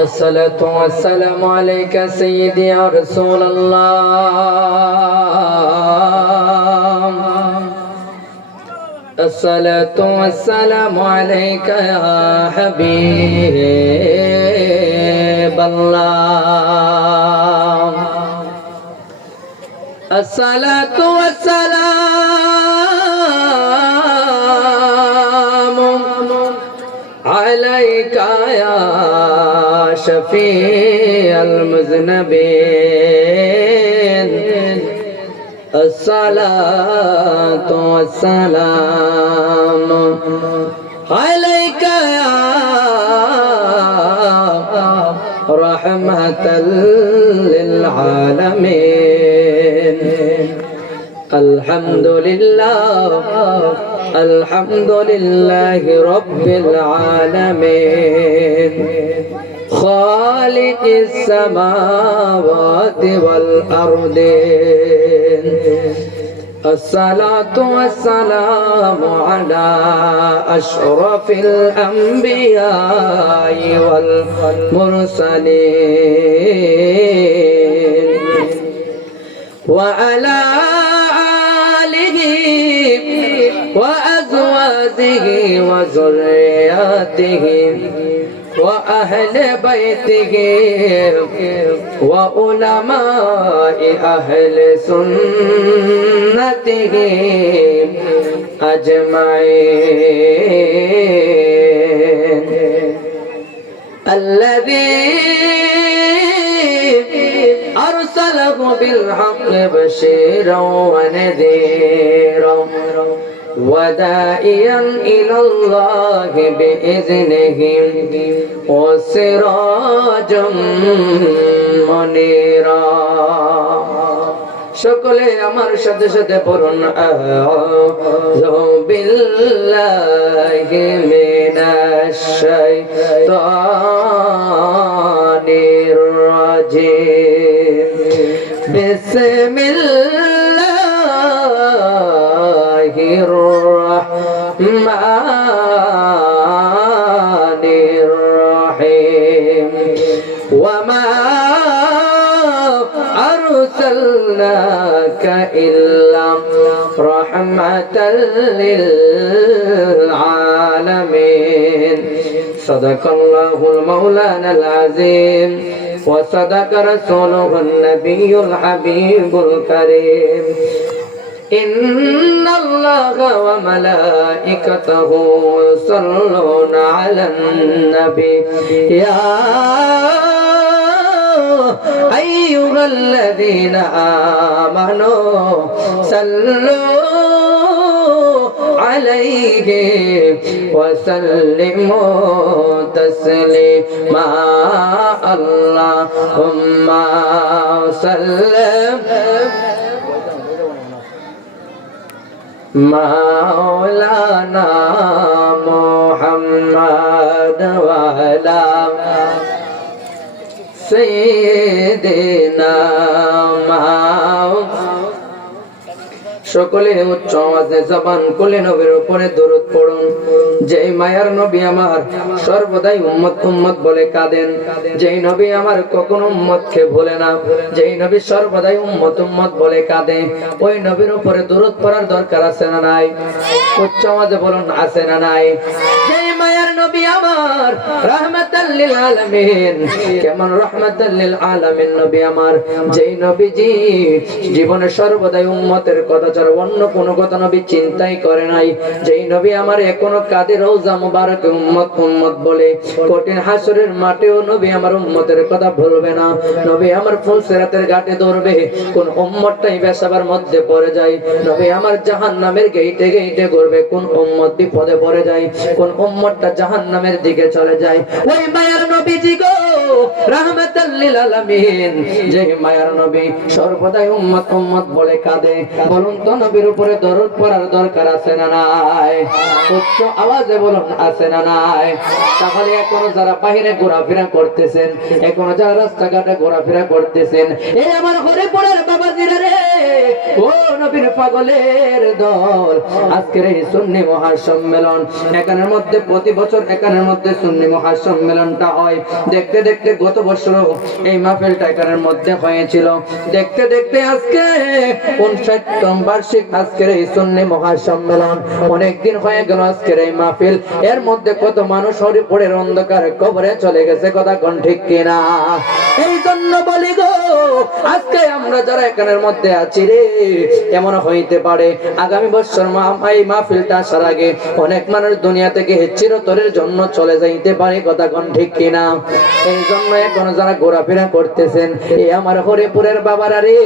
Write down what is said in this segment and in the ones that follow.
الصلاة والسلام عليك سيدي يا رسول الله. الصلاة والسلام عليك يا حبيب الله. الصلاة والسلام عليك يا شفيع المذنبين. الصلاة والسلام عليك يا رحمة للعالمين. الحمد لله الحمد لله رب العالمين خالق السماوات والأرضين. الصلاة والسلام على أشرف الأنبياء والمرسلين وعلى آله وأزواجه وذرياته وأهل بيته وعلماء أهل سنته أجمعين. الذي أرسله بالحق بشيرا ونذيرا وداعيا إلى الله بإذنه وسراجا منيرا. সকলে আমার সাথে সাথে পড়ুন আউযু বিল্লাহি মিনাশ শাইতানির রাজিম. বিসমিল্লাহির রহমানির রহিম. ওয়ামা أرسلناك إلا رحمة للعالمين. صدق الله المولانا العظيم وصدق رسوله النبي الحبيب الكريم. إن الله وملائكته يصلون على النبي يا أيها الذين آمنوا صلوا عليه وسلموا تسليما. اللهم صل مولانا محمد وعلى سيدنا সকলে উচ্চ আওয়াজে জবান খুলে নবীর উপরে দরুদ পড়ুন। যেই মায়ার নবী আমার সর্বদাই উম্মত উম্মত বলে কাঁদেন, যেই নবী আমার কখনো উম্মতকে ভোলে না, যেই নবী সর্বদাই উম্মত উম্মত বলে কাঁদে, ওই নবীর উপরে দরুদ পড়ার দরকার আছে না নাই? উচ্চ আওয়াজে বলুন আছে না নাই? যেই মায়ার নবী আমার রাহমাতাল লিল আলামিন, কেমন রাহমাতাল লিল আলামিন নবী আমার, যেই নবীজি জীবনে সর্বদাই উম্মতের কথা ছাড়া অন্য কোনো কথা নবী চিন্তাই করে নাই, যেই নবী আমার এখনো কাদের রওজা মুবারকে উম্মত উম্মত বলে, কঠিন হাসরের মাঠেও নবী আমার উম্মতের কথা ভুলবে না। নবী আমার ফুলসিরাতের ঘাটে দৌড়বে, কোন উম্মতটাই বেসাবার মধ্যে পড়ে যায়, নবী আমার জাহান্নামের গেইটে গেইটে ঘুরবে, কোন উম্মত বিপদে পড়ে যায়, কোন উম্মতটা জাহান্নামের দিকে চলে যায়। ওই মায়ার নবীজি গো রাহমাতাল লিল আলামিন, যে মায়ার নবী সর্বদাই উম্মত উম্মত বলে কাঁদে, বলুন তো নবীর উপরে দরুদ পড়ার দরকার আছে না নাই? উচ্চ আওয়াজে বলুন আছে না নাই? তাহলে এখনো যারা বাইরে ঘোরাফেরা করতেছেন, এখনো যারা রাস্তাঘাটে ঘোরাফেরা করতেছেন, এই আমার হরিপুরের বাবাজিরা রে, ও নবীর পাগলের দল, আজকের এই সুন্নি মহাসম্মেলন, এখানের মধ্যে প্রতি বছর এখানের মধ্যে সুন্নি মহাসম্মেলনটা হয়। দেখতে দেখতে গত বছর এই মাহফিলটা এখানের মধ্যে হয়েছিল। দেখতে দেখতে আজকে ৫৯তম বার্ষিক আজকের এই সুন্নি মহাসম্মেলন, অনেকদিন হয়ে গেল আজকের এই মাহফিল। এর মধ্যে কত মানুষ হরিপুরের অন্ধকার কবরে চলে গেছে, কথা কোন ঠিক কিনা? এই জন্য বলি গো, আজকে আমরা যারা এখানের মধ্যে আছি রে, এমন হইতে পারে আগামী বছর এই মাহফিলটা আসার আগে অনেক মানুষ দুনিয়া থেকে চিরতরের জন্য চলে যাইতে পারে, কথা কোন ঠিক কিনা? এই জন্য এখন যারা ঘোরাফেরা করতেছেন, এই আমার হরিপুরের বাবারা রে,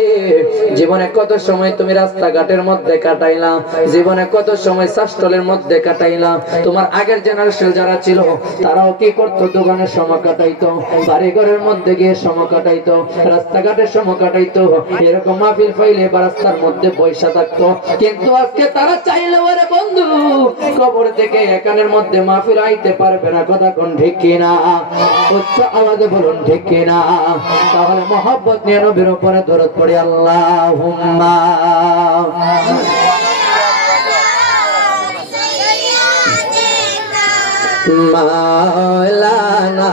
জীবনে কত সময় তুমি রাস্তাঘাটের মধ্যে কাটাইলা, জীবনে কত সময় শাসটলের মধ্যে কাটাইলা। তোমার আগের জেনারেশন যারা ছিল তারাও কি করতো? দোকানের সময় কাটাইতো, বাড়ি ঘরের মধ্যে গিয়ে সময় কাটাইতো, রাস্তাঘাটের সময় কাটাইতো, এরকম মাহফিল পাইলে বা রাস্তার মধ্যে পয়সা থাকতো। কিন্তু আজকে তারা চাইলে ওরে বন্ধু কবর থেকে এখানের মধ্যে মাহফিল আইতে পারবে না, কথা কোন ঠিক কিনা? উচ্চ আওয়াজে বলুন ঠিক কিনা? তাহলে মহব্বত নিয়ে নবীর উপরে দরুদ পড়ি, আল্লাহুম্মা মাওলানা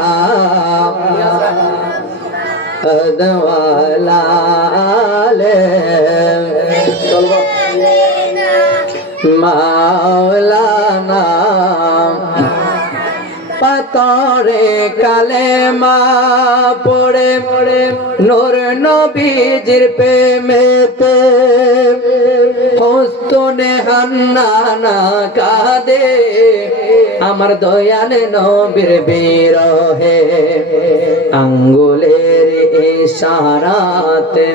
আদওয়ালালে মাওলানা পাতরে কালেমা পড়ে নূর নবীজির প্রেমেতে হস্তনে হান্নানা কাঁদে আমার দয়ালে নবীর বিরহে আঙ্গুলের ইশারাতে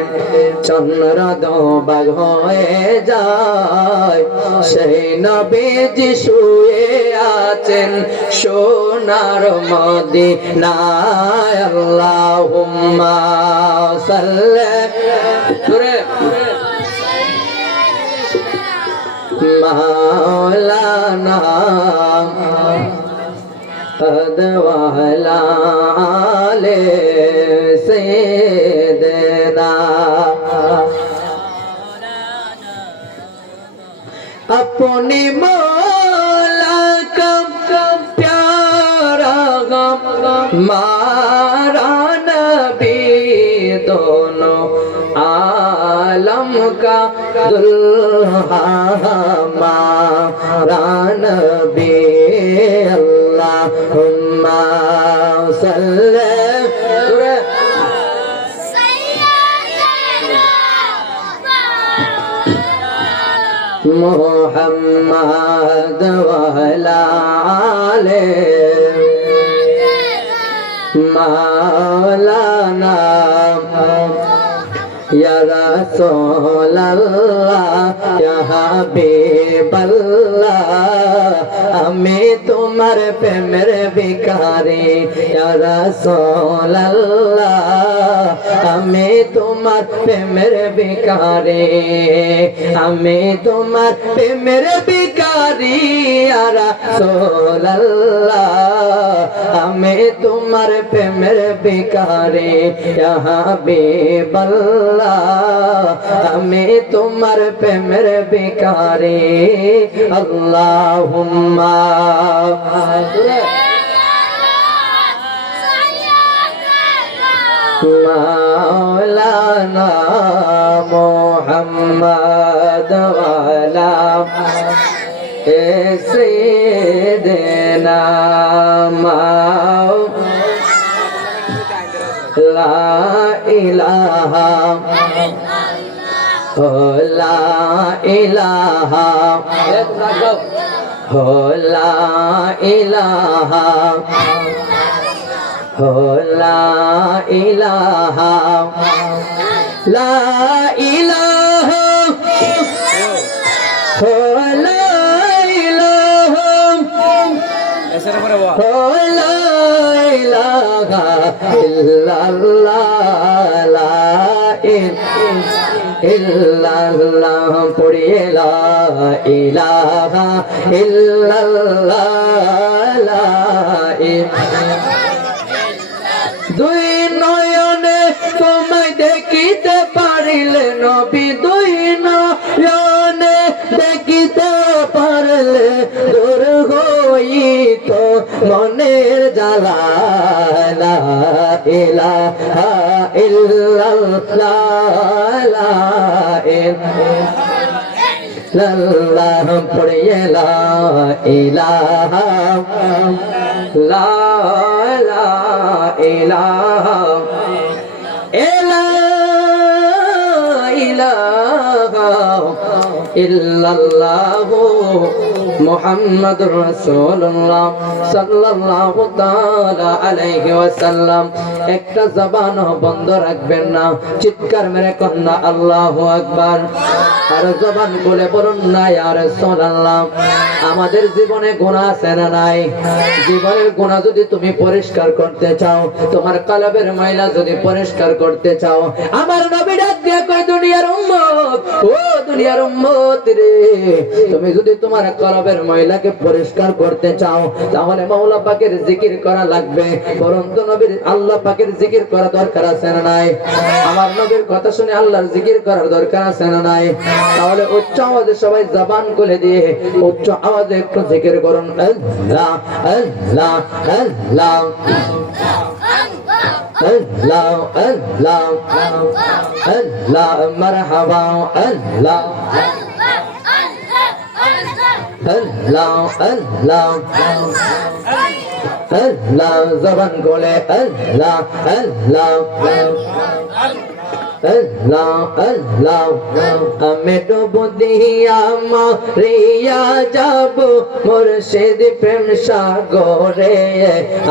চন্দ্র দোবাগ হয়ে যায় সেই নবীজি শুয়ে আছেন সোনার মদিনায় আল্লাহুম্মা সাল্লি মাওলানা আদওয়ালালে সাইয়্যিদানা अपने मौला का प्यारा गम मारा नबी दोनों आलम का दुल्हा हमारा नबी अल्लाहुम्मा सल्ली मुहम्मद वाला आले मौलाना या रसूल अल्लाह या हबीब अल्लाह আমি তোমার প্রেমের ভিখারি ইয়া রাসূলুল্লাহ আমি তোমার প্রেমের ভিখারি আমি তোমার প্রেমের ভিখারি ইয়া রাসূলুল্লাহ আমি তোমার প্রেমের ভিখারি ইয়া হাবিবাল্লাহ আমি তোমার প্রেমের ভিখারি আল্লাহুম্মা মাওলানা মুহাম্মদ ওয়ালা সাইয়্যিদিনা লা ইলাহা লা ইলাহা লা ইলাহা লা ইলাহা লা ইলাহা লা ইলাহা ऐसे ना बोलो ला इलाहा इल्लल्लाह ला ইল্লাল্লাহ পড়িয়ে লা ইলাহা ইল্লাল্লাহ লা ইলাহা। দুই নয়নে তোমায় দেখিতে পারিলে নবী, দুই নয়নে দেখিতে পারলে দূর হইত মনের জ্বালা। লা ইলাহা ইল্লাল্লাহ লা ইলাহা পড়িয়ে লা ইলাহা লা ইলাহা ইলাহা ইল্লাল্লাহ মুহাম্মাদুর রাসূলুল্লাহ সাল্লাল্লাহু তাআলা আলাইহি ওয়াসাল্লাম। একটা জবান বন্ধ রাখবেন না, চিৎকার মেরে কন্যা আল্লাহু আকবার। আর জবান খুলে বলুন না ইয়া রাসূলুল্লাহ। আমাদের জীবনে গুনাহ আছে না নাই? জীবনের গুনাহ যদি তুমি পরিষ্কার করতে চাও, তোমার কলবের ময়লা যদি পরিষ্কার করতে চাও, আমার নবী ডাক দিয়ে কয় দুনিয়ার উম্মত, ও দুনিয়ার উম্মত রে, তুমি যদি তোমার কলবের ময়লাকে পরিষ্কার করতে চাও, তাহলে মাওলা পাকের জিকির করা লাগবে। পরন্তু নবীর আল্লাহ পাকের জিকির করা দরকার আছে না নাই? আমার নবীর কথা শুনে আল্লাহর জিকির করার দরকার আছে না নাই? তাহলে উচ্চ আওয়াজে সবাই জবান খুলে দিয়ে উচ্চ আওয়াজে একটু জিকির করুন, আল্লাহ আল্লাহ আল্লাহ আল্লাহ আল্লাহ আল্লাহ মারহাবা আল্লাহ আল্লাহ আল্লাহ আল্লাহ জবান খুলে আল্লাহ আল্লাহ আল্লাহ আল্লাহ। আমি ডুবো দিয়া মরিয়া যাব মুর্শিদ প্রেম সাগরে,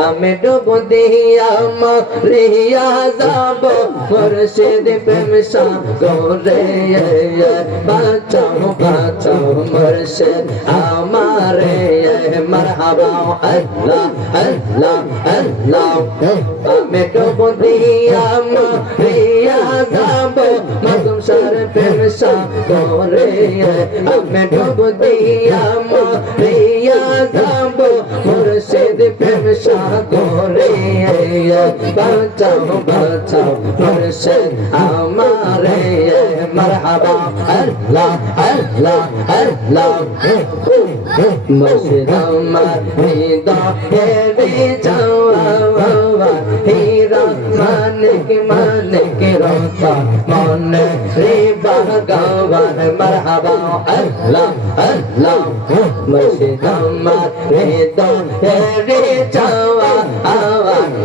আমি ডুবো দিয়া মরিয়া যাব মুর্শিদ প্রেম সাগরে। বাঁচাও বাঁচাও মুর্শিদ আমারে, মারহাবা আল্লাহ আল্লাহ আল্লাহ। আমি ডুবো দিয়া মরিয়া মাসুম সার প্রেম সাগরে, আমি ডুব দিয়া মরিয়া যাব মুর্শিদ প্রেম সাগরে। বাঁচাও বাঁচাও মুর্শিদ আমারে, মারহাবা আল্লাহ আল্লাহ আল্লাহ। মুর্শিদ আমার হৃদয়ের যাওয়া হীরা মানিক মানিক রতা মনে রে ভগবান, মারহাবা আল্লাহ আল্লাহ। মুর্শিদ আমার হৃদয়ের যাওয়া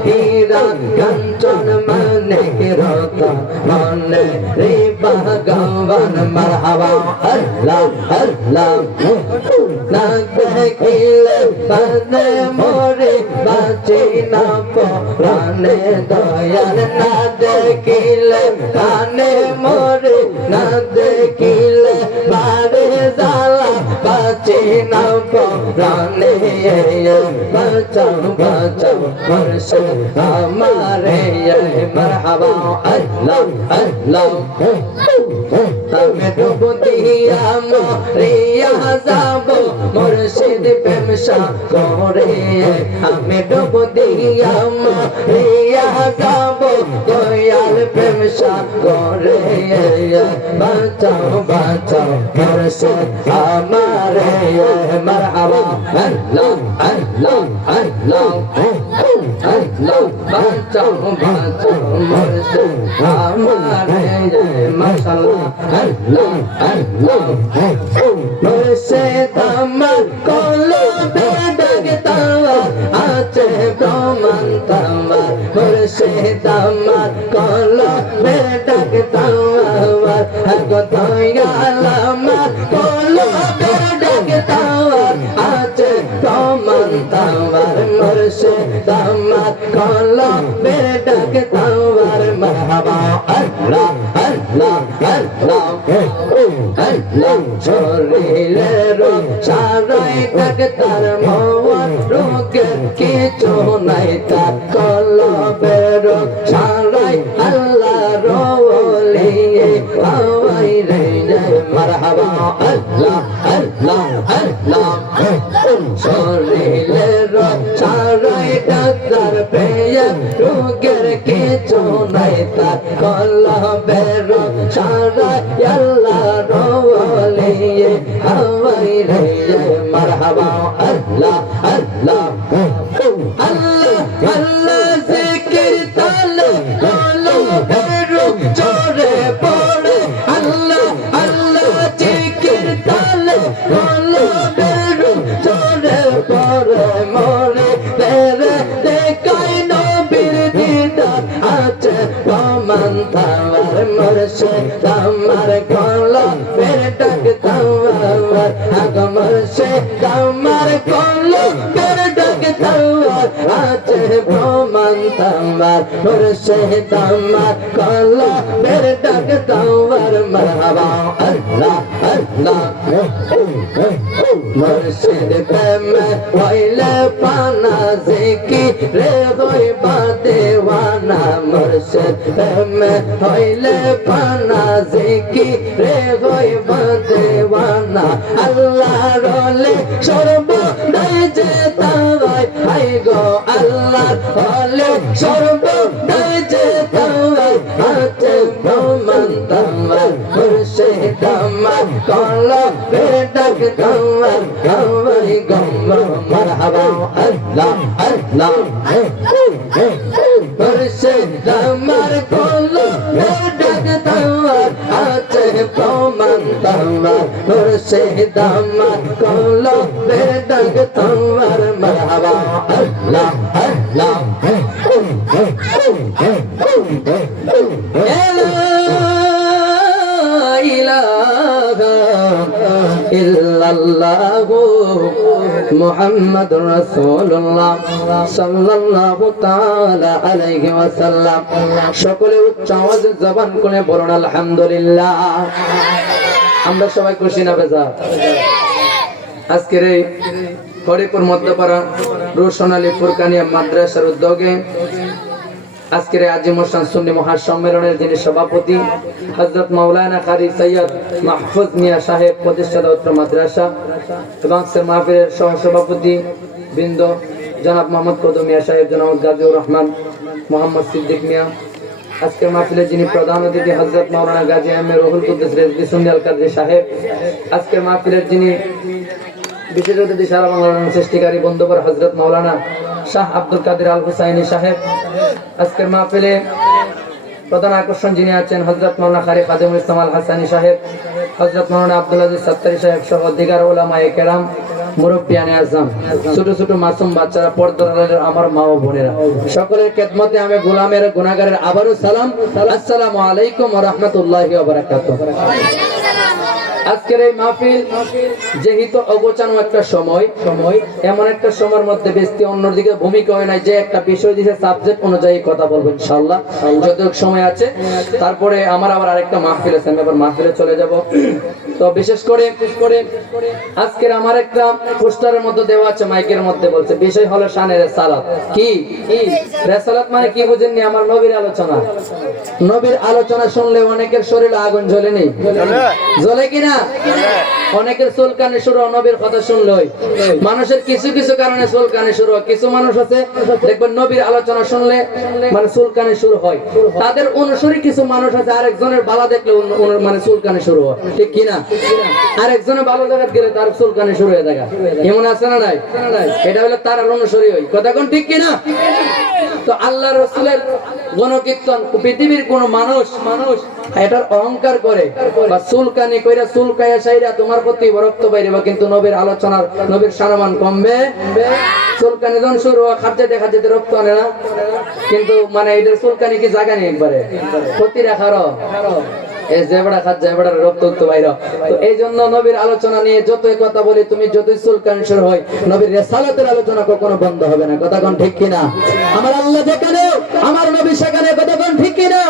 হীরা কাঞ্চন মানিক রতা মনে রে ভগবান, মারহাবা আল্লাহ আল্লাহ। না দেখিলে প্রাণে মরে বাঁচি না প্রাণে দয়াল, না দেখিলে প্রাণে মরে, না দেখিলে বারে জ্বালা বাঁচি না প্রাণে। বাঁচাও বাঁচাও মুর্শিদ আমারে, মারহাবা আল্লাহ আল্লাহ। আমি ডুবো দিয়া মরিয়া যাব মুর্শিদ প্রেম সাগরে, আমি ডুবো দিয়া মরিয়া যাব দয়াল প্রেম সাগরে। বাঁচাও বাঁচাও মুর্শিদ আমারে, মারহাবা আল্লাহ আল্লাহ আল্লাহ আল্লাহ। বাঁচাও বাঁচাও মুর্শিদ আমারে, মাশাআল্লাহ আল্লাহ আল্লাহ। মুর্শিদ আমার কলবে ডাকতাওয়া আছে প্রমাণ তাওয়া, মুর্শিদ আমার কলবে ডাকতাওয়া দয়াল আমার কলবে ডাকতাওয়া আছে প্রমাণ তাওয়া, মুর্শিদ আমার কলবে ডাকতাওয়া, মারহাবা আল্লাহ আল্লাহ আল্লাহ আল্লাহ। শরীরের সারাই ডাক্তার মওয়ার রোগের কিছু নাই, তার কলবের সারাই আল্লাহ রওলি আওয়াজ মাখলুকের কিছু নাই তার কলবের সারা আল্লাহ রওলিয়ে হাওয়াই রে মারহাবা আল্লাহ আল্লাহ আল্লাহ আল্লাহ জিকির তালে কলবের জোরে পড়ে আল্লাহ আল্লাহ জিকির তালে কলবের জোরে পড়ে মরে তেরে দেখাই নবীর দিদার আছে প্রমাণ তাওয়ার মুর্শিদ আমার কলবের ডাক তাওয়ার আগ মুর্শিদ আমার কলবের ডাক তাওয়ার আছে প্রমাণ তাওয়ার মুর্শিদ আমার কলবের ডাক তাওয়ার মারহাবা আল্লাহ আল্লাহ মুর্শিদ প্রেম হইলে পানা জিকিরে হইবা দেওয়ানা মুর্শিদ প্রেম হইলে পানা জিকিরে হইবা দেওয়ানা আল্লাহ রলে সর্বদাই যে তাওয়াই হাই গো আল্লাহ রলে সর্বদাই যে তাওয়াই আছে প্রমাণ তাওয়ার মুর্শিদ আমার কলবের ডাক তাওয়ার হাওয়াই গম মারহাবা আল্লাহ আল্লাহ মুর্শিদ আমার কলবের ডাক তাওয়ার আছে প্রমাণ তাওয়ার মুর্শিদ আমার কলবের ডাক তাওয়ার মারহাবা আল্লাহ আল্লাহ ইল্লাল্লাহু মুহাম্মাদুর রাসূলুল্লাহ সাল্লাল্লাহু তাআলা আলাইহি ওয়াসাল্লাম সকলে উচ্চ আওয়াজে জবান করে বলুন আলহামদুলিল্লাহ। আমরা সবাই খুশি না বেজার? আজকের এই হরিপুর মধ্যপাড়া রোশনালী ফুরকানিয়া মাদ্রাসার উদ্যোগে আজকের আজিমুসান সুন্নি মহাসম্মেলনের যিনি সভাপতি হযরত মাওলানা কারি সৈয়দ মাহফুজ মিয়া সাহেব প্রতিষ্ঠাতা উত্তর মাদ্রাসা এবং মাহফিলের সহসভাপতি বৃন্দ জনাব মোহাম্মদ কদম মিয়া সাহেব, জনাব গাজীউর রহমান, মোহাম্মদ সিদ্দিক মিয়া, আজকের মাহফিলের যিনি প্রধান অতিথি হযরত মাওলানা গাজী আহমেদ রুহুল কুদ্দুস রেজভী সুন্নি আল কাদরি সাহেব, আজকের মাহফিলের যিনি বিশেষ অতিথি সারা বাংলার সৃষ্টিকারী বন্ধুবর হযরত মাওলানা শাহ আব্দুল কাদের আল হুসাইনি সাহেব, আজকের মাহফিলে প্রধান আকর্ষণ যিনি আছেন হযরত মাওলানা কারি খাদিমুল ইসলাম আল হাসানি সাহেব, হযরত মাওলানা আব্দুল আজিজ সাত্তারি সাহেব সহ দিগার উলামায়ে কেরাম, মুরব্বিয়ানে আযম, ছোট ছোট মাসুম বাচ্চারা, পর্দার আড়ালের আমার মা ও বোনেরা, সকলের খেদমতে আমি গোলামের গুনাহগারের আবারও সালাম, আসসালামু আলাইকুম ওয়া রাহমাতুল্লাহি ওয়া বারাকাতুহু। আজকের এই মাহফিল যেহেতু অগোছানো একটা সময়, এমন একটা সময়ের মধ্যে ব্যস্ত, অন্যদিকে ভূমিকা হয় নাই যে একটা বিষয় দিয়েছে সাবজেক্ট অনুযায়ী কথা বলবো ইনশাআল্লাহ যতটুকু সময় আছে। তারপরে আমার আবার আরেকটা মাহফিল আছে, আমি আবার মাহফিলে চলে যাব। তো বিশেষ করে আজকের আমার একটা পোস্টারের মধ্যে দেওয়া আছে, মাইকের মধ্যে বলছে বিষয় হলো শানে রিসালাত। কি রিসালাত মানে কি বুঝেননি? আমার নবীর আলোচনা। নবীর আলোচনা শুনলে অনেকের শরীরে আগুন জ্বলে নেই, জ্বলে কিনা? অনেকের চুলকানি শুরু নবীর কথা শুনলেই। মানুষের কিছু কিছু কারণে চুলকানি শুরু হয়। কিছু মানুষ আছে দেখবেন নবীর আলোচনা শুনলে মানে চুলকানি শুরু হয়। তাদের অনুসারী কিছু মানুষ আছে, আরেকজনের বালা দেখলে মানে চুলকানি শুরু হয়, ঠিক কিনা? আরেকজনের ভালো জায়গা গেলে তার চুলকানি শুরু হয়ে যায়, এমন আছে না নাই? এটা হলো তার অনুসারী হয়, কথা কোন ঠিক কিনা? তো আল্লাহ রাসূলের গণকীর্তন পৃথিবীর কোন মানুষ এটার অহংকার করে বা চুলকানি কইরা চুলকায়া সাইরা তোমার প্রতি বিরক্ত বাইরেবা, কিন্তু নবীর আলোচনার নবীর সম্মান কমবে। চুলকানি যখন শুরু হয় খাদ্যে খাদ্যে রক্ত আনে না, কিন্তু মানে এটার চুলকানি কি জায়গা নেই, একবারে ক্ষতি রাখারও এই জন্য নবীর আলোচনা নিয়ে যতই কথা বলি, তুমি যতই চুলকানি শুরু হয়, নবীর রিসালাতের আলোচনা কখনো বন্ধ হবে না, কথা কোন ঠিক কিনা? আমার আল্লাহ যেখানে আমার নবী সেখানে, কথা কোন ঠিক কিনা?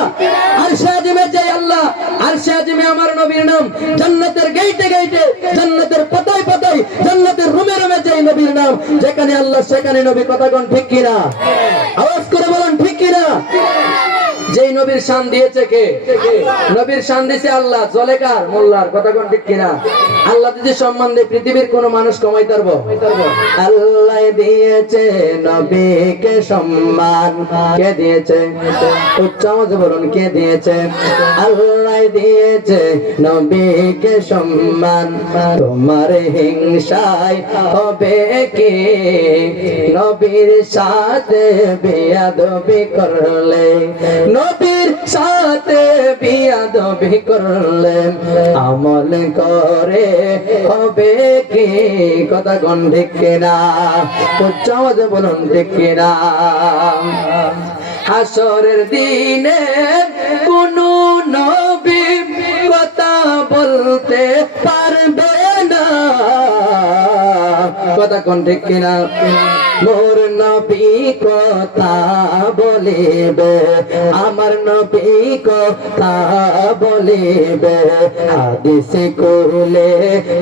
আরশে আজিমে যে আল্লাহ, আরশে আজিমে আমার নবীর নাম, জান্নাতের গেইটে গেইটে, জান্নাতের পাতায় পাতায়, জান্নাতের রুমে রুমে যে নবীর নাম, যেখানে আল্লাহ সেখানে নবী, কথা কোন ঠিক কিনা? আওয়াজ করে বলেন ঠিক কিনা? যেই নবীর শান দিয়েছে কে? নবীর শান দিয়েছে আল্লাহ, জলেকার মোল্লার, কথা কোন ঠিক কিনা? আল্লাহ যদি সম্মান দেয় পৃথিবীর কোন মানুষ কমাইতে পারবো? আল্লাহ দিয়েছে নবীকে সম্মান। কে দিয়েছে? উচ্চ আওয়াজে বলুন, কে দিয়েছে? আল্লাহ দিয়েছে নবীকে সম্মান। তোমার হিংসায় হবে কি নবীর সাথে বেয়াদবি করলে? নবীর সাথে বেয়াদবি করলে আমল করে হবে কি? কথা কোন ঠিক কিনা? উচ্চ আওয়াজে বলুন ঠিক কিনা? হাসরের দিনে কোন নবী কথা বলতে পারবে না। কথা কোন ঠিক কিনা? মোর নবী কথা বলিবে, আমার নবী কথা বলিবে। হাদিসে কইলে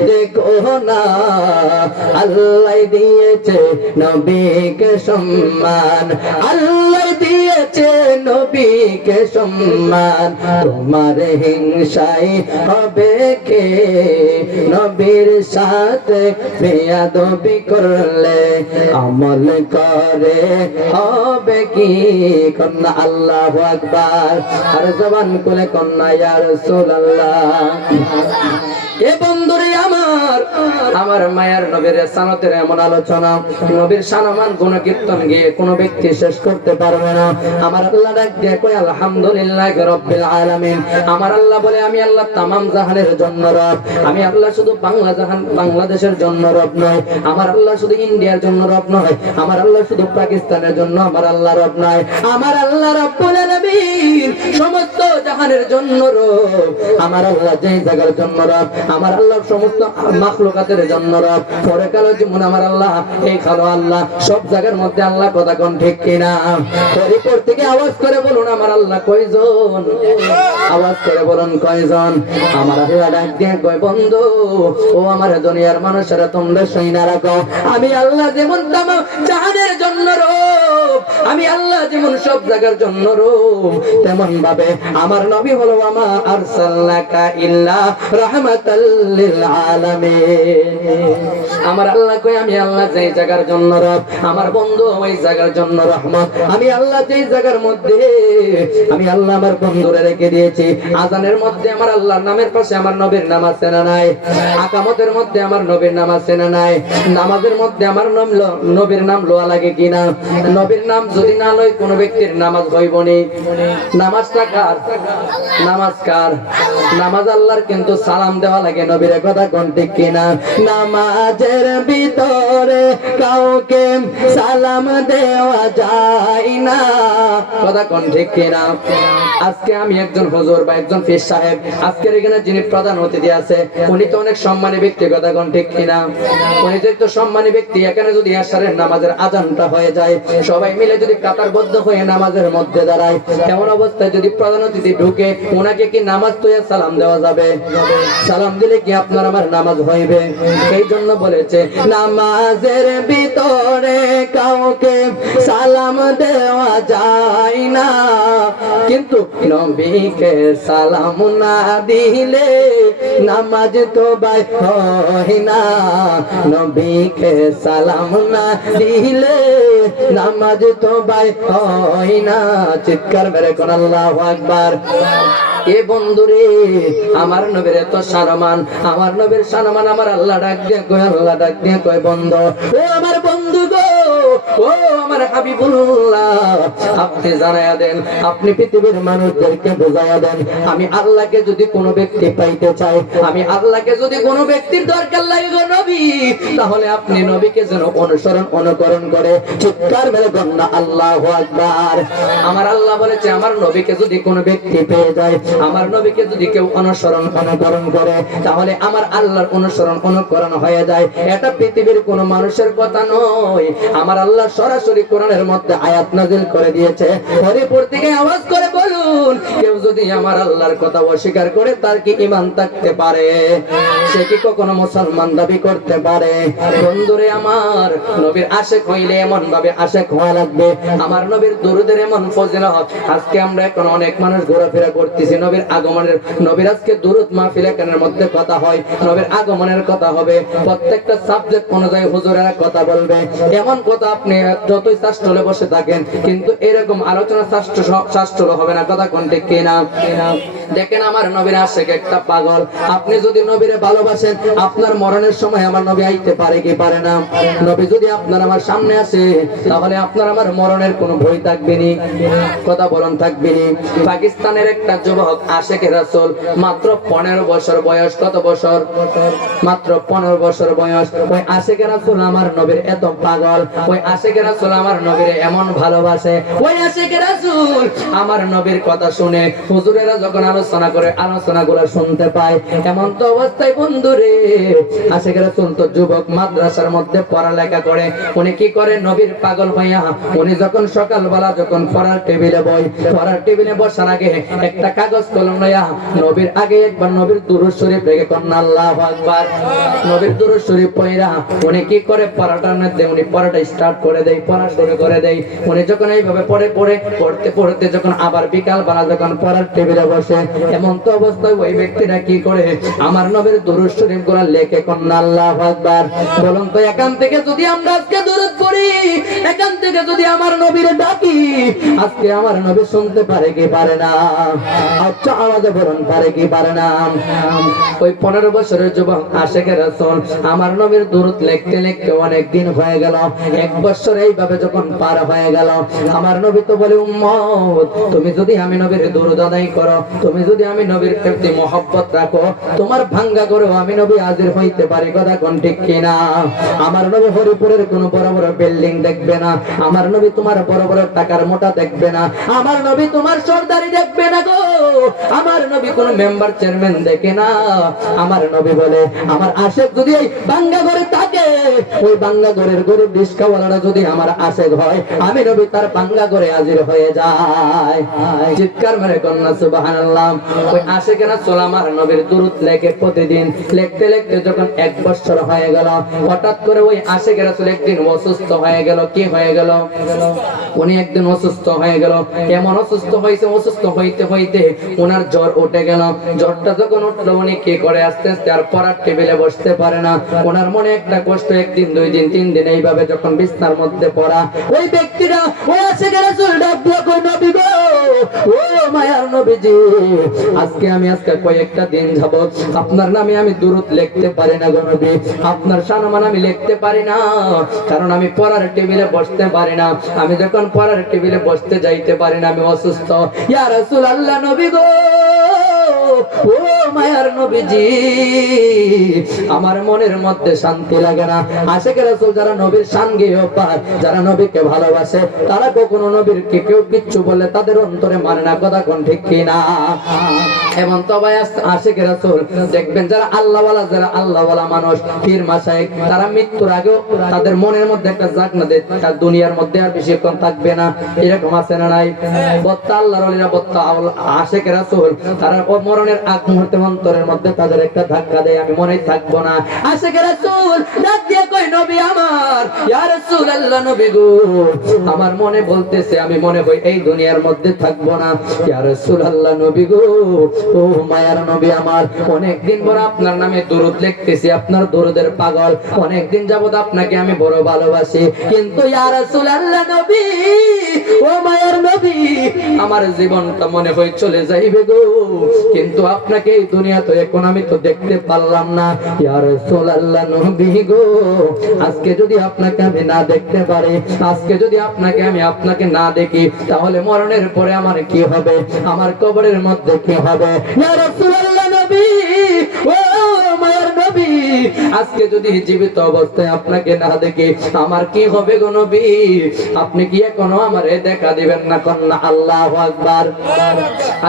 দেখো না আল্লাহ দিয়েছে নবীকে সম্মান। আল্লাহ দিয়েছে নবীকে সম্মান। তোমার হিংসাই হবে কে নবীর সাথে বেয়াদবি করলে আমল করে হবে কি? কন্যা আল্লাহু আকবার। আর জবান খুলে কন্যা ইয়া রাসূলুল্লাহ। এ বন্ধুরে আমার মায়ার নবীর সানতের এমন আলোচনা, নবীর সানমান গুণ কীর্তন গিয়ে কোন ব্যক্তি শেষ করতে পারবে না। আমার আল্লাহ ডাক দিয়ে কয় আলহামদুলিল্লাহি রাব্বিল আলামিন। আমার আল্লাহ বলে আমি আল্লাহ তামাম জাহানের জন্য রব। আমি আল্লাহ শুধু বাংলাদেশের জন্য রব নয়, আমার আল্লাহ শুধু ইন্ডিয়ার জন্য রব নয়, আমার আল্লাহ শুধু পাকিস্তানের জন্য আমার আল্লাহ রব নয়, আমার আল্লাহ রাব্বুল আলামিন সমস্ত জাহানের জন্য রব। আমার আল্লাহ যেই জায়গার জন্য রব, আমার আল্লাহ সমস্ত মাখলুকাতের জন্য রব। পরে কালো জীবন আমার আল্লাহ, এই খালো আল্লাহ, সব জায়গার মধ্যে আল্লাহ। কথা কোন ঠিক কিনা? পরিপর থেকে আওয়াজ করে বলুন আমার আল্লাহ কয়জন? আওয়াজ করে বলুন কয়জন? আমার আল্লাহ ডাক দিয়ে কয় বন্ধু ও আমার দুনিয়ার মানুষেরা তোমরা শুনে রাখো, আমি আল্লাহ যেমন তামাম জাহানের জন্য রব, আমি আল্লাহ যেমন সব জায়গার জন্য রব, তেমন ভাবে আমার নবী হলো আমা আরসালনাকা ইল্লা রাহমাতাল লিল আলামিন। আমার আল্লাহ কই আমি আল্লাহ যেই জায়গার জন্য রব, আমার বন্ধু ওই জায়গার জন্য রহমত। আমি আল্লাহ যেই জায়গার মধ্যে আমি আল্লাহ আমার বন্ধুরে রেখে দিয়েছি। আজানের মধ্যে আমার আল্লাহর নামের পাশে আমার নবীর নাম আছে না নাই? আকামতের মধ্যে আমার নবীর নাম আছে না নাই? নামাজের মধ্যে আমার নবীর নাম লোয়া লাগে কিনা? নবীর নাম যদি না লয় কোন ব্যক্তির নামাজ হইব নি। নামাজটা কার? নামাজ কার? নামাজ আল্লাহর, কিন্তু সালাম দেওয়া লাগে নবীর। কথা কোন ঠিক কিনা? নামাজের ভিতরে কাউকে সালাম দেওয়া যায় না। কথা কোন ঠিক কিনা? আজকে আমি একজন হুজুর বা একজন পীর সাহেব, আজকের এখানে যিনি প্রধান অতিথি আছে উনি তো অনেক সম্মানী ব্যক্তি। কথা কোন ঠিক কিনা? উনি যেহেতু সম্মানী ব্যক্তি, এখানে যদি এশারের নামাজের আজানটা হয়ে যায়, সবাই মিলে যদি কাতারবদ্ধ হয়ে নামাজের মধ্যে দাঁড়ায়, এমন অবস্থায় যদি প্রধান অতিথি ঢুকে, ওনাকে কি নামাজ তো সালাম দেওয়া যাবে? সালাম দিলে কি আপনার আমার নামাজ হইবে? এই জন্য বলেছে নামাজের ভিতরে কাউকে সালাম দেওয়া যায় না, কিন্তু নবীকে সালাম না দিলে নামাজ তো বাই হয় না। নবীকে সালাম না দিলে নামাজ তো বাই হয় না। চিৎকার মেরে কোন আল্লাহু আকবার। এ বন্ধুরে আমার নবীর এত সম্মান, আমার নবীর সম্মান আমার আল্লাহ ডাক দিয়ে কয়, আল্লাহ ডাক দিয়ে কয় বন্ধু ও আমার বন্ধু গো, ও আমার হাবিবুল্লাহ, আপনি জানায়া দেন, আপনি পৃথিবীর মানুষদেরকে বোঝায়া দেন, আমি আল্লাহকে যদি কোনো ব্যক্তি পাইতে চাই, আমি আল্লাহকে যদি কোনো ব্যক্তির দরকার লাগে গো নবী, তাহলে আপনি নবীকে যেন অনুসরণ অনুকরণ করে। চিৎকার মেরে গন্না আল্লাহু আকবার। আমার আল্লাহ বলেছে আমার নবীকে যদি কোনো ব্যক্তি পেয়ে যায়, আমার নবীকে যদি কেউ অনুসরণ অনুকরণ করে, তাহলে আমার আল্লাহর অনুসরণ অনুকরণ হয়ে যায়। এটা পৃথিবীর কোন মানুষের কথা নয়, আমার আল্লাহ সরাসরি কোরআনের মধ্যে আয়াত নাযিল করে দিয়েছে। পরিপূর থেকে আওয়াজ করে বলুন, কেউ যদি আমার আল্লাহর কথা অস্বীকার করে তার কি ঈমান থাকতে পারে? সে কি কখনো মুসলমান দাবি করতে পারে? বন্ধুরে আমার, নবীর আশিক হইলে এমন ভাবে আশিক হওয়া লাগবে, আমার নবীর দুরূদের এমন ফজিলত। আজকে আমরা এখন অনেক মানুষ ঘোরাফেরা করতেছি নবীর আগমনের, নবীর আজকে দুরূদ মাহফিল এখানের মধ্যে কথা হয়, নবীর আগমনের কথা হবে, প্রত্যেকটা সাবজেক্ট অনুযায়ী হুজুরেরা কথা বলবে। এমন কথা আপনি যতই শাস্ত্রে বসে থাকেন, কিন্তু এরকম আলোচনা শাস্ত্র হবে না। কথা কোন ঠিক কিনা? দেখেন আমার নবীর আশিক একটা পাগল। আপনি যদি নবীরে ভালোবাসেন, আপনার মরণের সময় আমার নবী আইতে পারে কি পারে না? নবী যদি আপনার আমার সামনে আসে, তাহলে আপনার আমার মরণের কোনো ভয় থাকবে নি। কথা বলুন, থাকবে নি? পাকিস্তানের একটা যুবক আশিক রাসূল, মাত্র 15 বছর বয়স। কত বছর? মাত্র 15 বছর বয়স। ওই আশিক রাসূল আমার নবীর এত পাগল, ওই আশিক রাসূল আমার নবীরে এমন ভালোবাসে, ওই আশিক রাসূল আমার নবীর কথা শুনে হুজুরেরা যখন আলোচনা করে আলোচনাগুলো শুনতে পায়। এমন তো অবস্থায় বন্ধুরে, আশিক রাসূল তো যুবক, মাদ্রাসার মধ্যে পড়ালেখা করে। উনি কি করে? নবীর পাগল হইয়া উনি যখন সকালবেলা যখন পড়ার টেবিলে বসার আগে একটা কাগজ কলম লইয়া নবীর আগে একবার নবীর দুরূদ শরীফ রেখে কন্না আল্লাহু আকবার, নবীর দুরূদ শরীফ পড়া উনি কি করে? পড়াটার মধ্যে উনি পড়াটা স্টার্ট করে দেয়, পড়া শুরু করে দেয়। উনি যখন এইভাবে পড়তে যখন আবার বিকাল বেলা যখন পড়ার টেবিলে বসে, এমন তো অবস্থায় ওই ব্যক্তিরা কি করে? আমার নবীর দুরূদ শরীফ গুলা লেখে কন্না আল্লাহু আকবার। বলুন তো, এখান থেকে যদি আমরা আজকে দুরূদ পড়ি, এখান থেকে যদি আমার নবীরে ডাকি, আজকে আমার নবী শুনতে পারে কি পারে না? আচ্ছা আওয়াজে বলুন, পারে কি পারে না? ওই 15 বছরের যুবক আশিক রাসূল আমার নবীর দুরূদ লিখতে লিখতে অনেক দিন হয়ে গেল। 1 বছর এইভাবে যখন পার হয়ে গেল, আমার নবী তো বলে, উম্মত তুমি যদি আমি নবীর দুরূদ আদায় করো, তুমি যদি আমি নবীর প্রতি মহব্বত রাখো, তোমার ভাঙ্গা করে আমি নবী হাজির হইতে পারি। কথা কোন ঠিক কিনা? আমার নবী হরিপুরের কোন বড় বড় বিল্ডিং দেখবে না, আমার নবী তোমার বড় বড় টাকার মোটা দেখবে না, আমার নবী তোমার সরদারি দেখবে না গো, আমার নবী কোন মেম্বার চেয়ারম্যান দেখে না। আমার নবী বলে, আমার আশিক যদি এই ভাঙ্গা ঘরে থাকে, ওই ভাঙ্গা ঘরের গরিব রিস্কাওয়ালারা যদি আমার আশিক হয়, আমি নবী তার ভাঙ্গা ঘরে হাজির হয়ে যায়। চিৎকার মেরে কন্যা সুবহানাল্লাহ। ওই আশিক রাসূল আমার নবীর দুরূদ লেখে প্রতিদিন, লিখতে লিখতে যখন 1 বছর হয়ে গেল, হঠাৎ করে ওই আশিক রাসূল একদিন অসুস্থ হয়ে গেল। কি হয়ে গেল? উনি একদিন অসুস্থ হয়ে গেল। এমন অসুস্থ হয়েছে, অসুস্থ হইতে হইতে ওনার জ্বর উঠে গেল। জ্বরটা যখন উঠলো, উনি কি করে? আস্তে আস্তে আর পড়ার টেবিলে বসতে পারে না। ওনার মনে একটা কষ্ট, 1 দিন 2 দিন 3 দিন এইভাবে যখন বিছানার মধ্যে পড়া, ওই ব্যক্তিরা ওই আশিক রাসূল ডাক দিয়া কই, নবী গো, ও মায়ার নবীজি, আজকে কয়েকটা দিন যাবত আপনার নামে আমি দুরূদ লিখতে পারি না গো নবী, আপনার সম্মান আমি লিখতে পারি না, কারণ আমি পড়ার টেবিলে বসতে পারি না। আমি যখন পড়ার টেবিলে বসতে যাইতে পারি না, আমি অসুস্থ। ইয়া রাসূলুল্লাহ, নবী গো, ও মায়ার নবীজি, আমার মনের মধ্যে শান্তি লাগে না। আশিক রাসূল যারা নবীর শান গেয়েও পায়, যারা নবীকে ভালোবাসে, তারা কখনো নবীর কে কেউ কিচ্ছু বলে তাদের অন্তরে মানে না। কথা কোন ঠিক কিনা? এমন তো ভাই আশিক রাসূল দেখবেন, যারা আল্লাহওয়ালা, যারা আল্লাহওয়ালা মানুষ, পীর মাশায়েখ, তারা মৃত্যুর আগেও তাদের মনের মধ্যে একটা জাগনা দেয়, তার দুনিয়ার মধ্যে আর বেশিক্ষণ থাকবে না। এরকম আছে না নাই? বত্তা আল্লাহর ওলিরা, বত্তা আশিক রাসূল, তারা মরণের আগ মুহূর্তে অন্তরের মধ্যে তাদের একটা ধাক্কা দেয়, আমি মনে থাকবো না। আশিক রাসূল ডাক দিয়ে কই, নবী আমার, ইয়া রাসূলুল্লাহ, নবী গো, আমার মনে বলতেছে আমি মনে হই এই দুনিয়ার মধ্যে থাকবো না। ইয়া রাসূলুল্লাহ, নবী গো, ও মায়ার নবী আমার, অনেকদিন পর আপনার নামে দুরূদ লিখতেছি, আপনার দুরূদের পাগল, অনেকদিন যাবত আপনাকে আমি বড় ভালোবাসি, কিন্তু ইয়া রাসূলুল্লাহ নবী, ও মায়ার নবী, আমার জীবনটা মনে হয় চলে যাইবে গো, কিন্তু আপনাকে এই দুনিয়াতে এখন আমি তো দেখতে পারলাম না। ইয়া রাসূলুল্লাহ নবী গো, আজকে যদি আপনাকে আমি না দেখতে পারি, আজকে যদি আপনাকে না দেখি, তাহলে মরণের পরে আমার কি হবে? আমার কবরের মধ্যে কি হবে? ইয়া রাসূলুল্লাহ নবী, ও মায়ের নবী, আজকে যদি জীবিত অবস্থায় আপনাকে না দেখে আমার কি হবে গো নবী? আপনি কি এখনো আমারে দেখা দিবেন না? কন্যা আল্লাহু আকবার।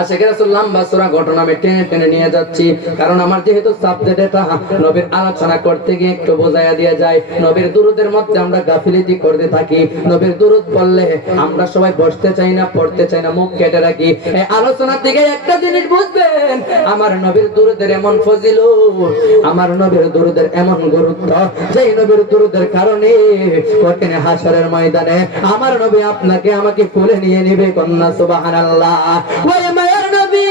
আশিক রাসূল লম্বা সূরা ঘটনা আমি টেনে টেনে নিয়ে যাচ্ছি, কারণ আমার যেহেতু সাবজেক্ট এটা নবীর আলোচনা করতে গিয়ে একটু বোঝাইয়া দিয়ে যায়। নবীর দুরুদের মধ্যে আমরা গাফিলতি করতে থাকি। নবীর দুরুদ পড়লে আমরা সবাই বসতে চাই না, পড়তে চাই না, মুখ কেটে রাখি। এই আলোচনা থেকে একটা জিনিস বুঝবেন, আমার নবীর দুরুদের এমন ফজিলত, আমার নবীর দুরুদের এমন গুরুত্ব, যেই নবীর দুরুদের কারণে কঠিন হাসরের ময়দানে আমার নবী আপনাকে আমাকে কোলে নিয়ে নেবে। কন্যা সুবহানাল্লাহ। ওই মায়ের নবী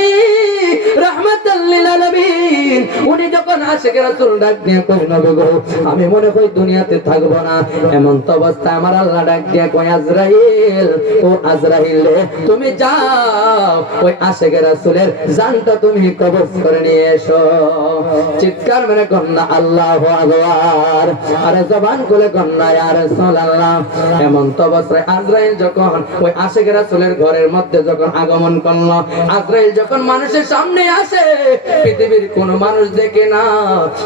রাহমাতাল লিল আলামিন, উনি যখন আশিক রাসূল ডাক দিয়ে কই নবী গো আমি মনে করি দুনিয়াতে থাকবো না, এমন তো অবস্থায় আমার আল্লাহ ডাক দিয়ে কই আজরাইল, ও আজরাইল তুমি যাও ওই আশিক রাসূলের জানটা তুমি কবজ করে নিয়ে এসো। চিৎকার মেরে কন্যা আল্লাহু আকবার। আরে জবান খুলে কন্যা ইয়া রাসূলুল্লাহ। এমন তো অবস্থায় আজরাইল যখন ওই আশিক রাসূলের ঘরের মধ্যে যখন আগমন করলো, আজরাইল যখন মানুষের সামনে আসে, পৃথিবীর কোন মানুষ দেখে না